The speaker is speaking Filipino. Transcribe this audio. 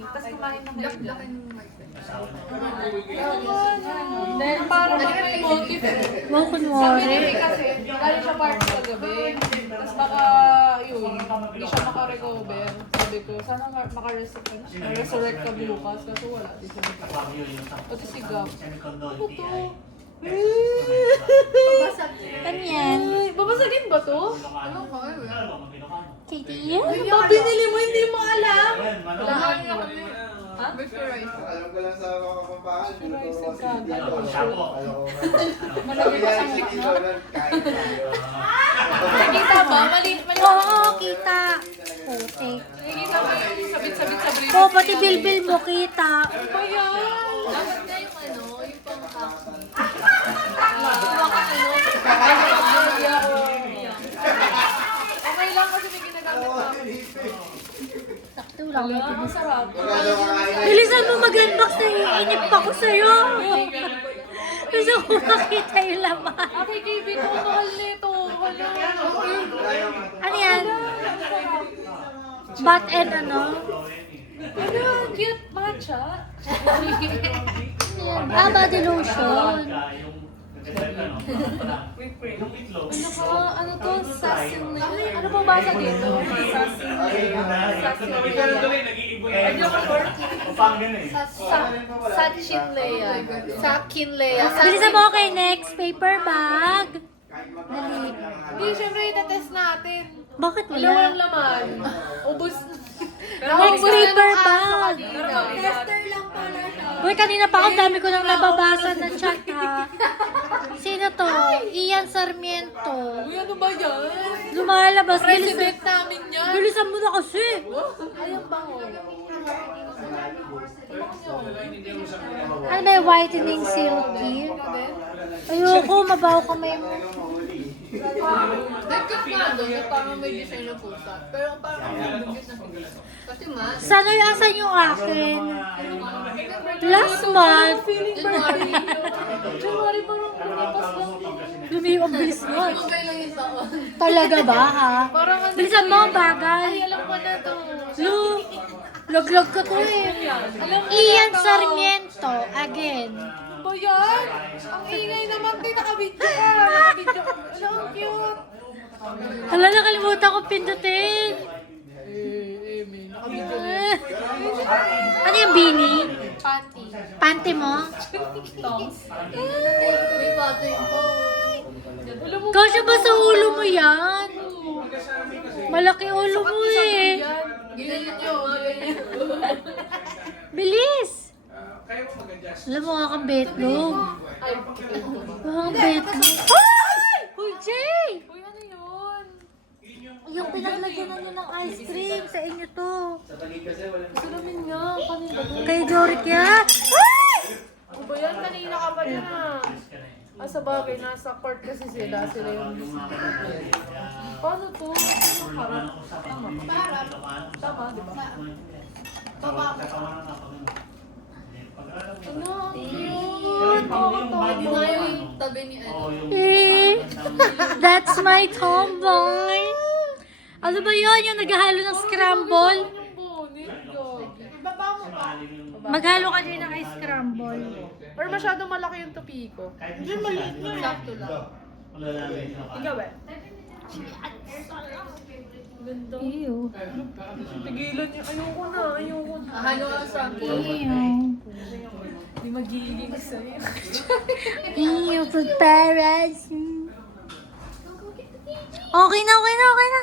Tapos kumain na kayo dyan. Then, para may motive. Wow, Sabi ni kunwari. May kasi, galing siya party kagabi. Tapos baka, yun, hindi siya makarecover. Sabi ko, sana makaresurrect ka bukas. Kaso wala, di siya makarecover. Pati si Gab. Ano to? Ano yan? Babasagin ba to? Ano ko? Katie? Ano ba binili mo? Hindi mo alam? Wala na kami. Ha? Beef rice. Alam ko lang sa mga kapampangan. Rice and Hindi salad. ako. Malaki pa sa Kilo lang, kain tayo. Nakikita ba? Mali. Oo, kita. Putik. Nakikita mo yung sabit-sabit sa bracelet. Oo, pati bilbil mo kita. Ano ba yan? Dapat na yung ano, yung pang-taxi. Okay lang kasi may ginagamit na. Sakto lang. Wala, masarap. Magkano kakain? Bilisan mo mag-unbox na iinip pa ko sa'yo. Gusto ko makita yung laman. Okay, KB, ito mahal nito. Wala. Ano yan? Bat and ano? Ano? Cute matcha. Ah, body lotion. Ano ko? Ano to? Sasine. Ano po basa dito? Sasine. Sachinleya. Sakinleya. Bilisan mo, okay, next. Paper bag. Dali. Hindi, syempre itatest natin. Bakit Wala, wala? walang laman. Ubus. Next paper bag. Tester lang pala siya. Boy, kanina pa ang dami ko nang nababasa na chat, ha? Sino to? Ian Sarmiento. Uy, ano ba yan? Lumalabas. President namin yan. Bilisan mo na kasi. Ayun ba mo? Ano ba yung whitening silky? Ayoko, mabaho kamay mo. Nagkat nga doon, na parang may design ng pusa. Pero parang ang bugit na hindi. Kasi mas, Sana yung asan yung akin? Last month. January. January parang lumipas lang din. Lumiyo ang bilis mo. Mabay lang yung taon. Talaga ba, ha? Parang ano. Bilisan mo ang bagay. Ay, alam ko na to. Lu, log-log ko to eh. Alam ko Ian na to. Sarmiento, again. Ano ba yan? Ang ingay naman din. Nakabidyo ka. Nakabidyo ka. Ano, ang cute. Hala, nakalimutan ko pindutin. May nakabidyo na. Ano yung beanie? Panty. Panty mo? Tongs. May button po. Alam mo, Kasya ba sa ulo mo yan? Malaki ulo mo eh. Ganyan yun. Bilis! Alam mo nga kang betlog. ay, Kang betlog. Ay! Uy, Jay! uy, ano yun? Yung pinaglagyan nyo ng ice cream sa inyo to. Salamin nga. Kanina to. Kay Jorik yan. Ay! Ano ba yan? Kanina ka pa dyan ah. Sa bagay, nasa court kasi sila. Sila yung paano to? Harap. Tama. Tama, di ba? Ano? Ang cute! Nakakatawa. Nga yung tabi ni ano. Eh, that's my tomboy. Ano ba yun? Yung naghahalo ng scramble? Yung bonnet, gagi. Ibaba mo pa. Maghalo ka din ng ice scramble. Or masyado malaki yung tupi ko. Hindi, maliit lang. Sakto lang. Ikaw eh. Ganda. Ew. Tigilan niyo. Ayoko na. Ayoko na. Halo ka sa Ew. Hindi magiging sa'yo. Ew, food parents. Okay na, okay na, okay na.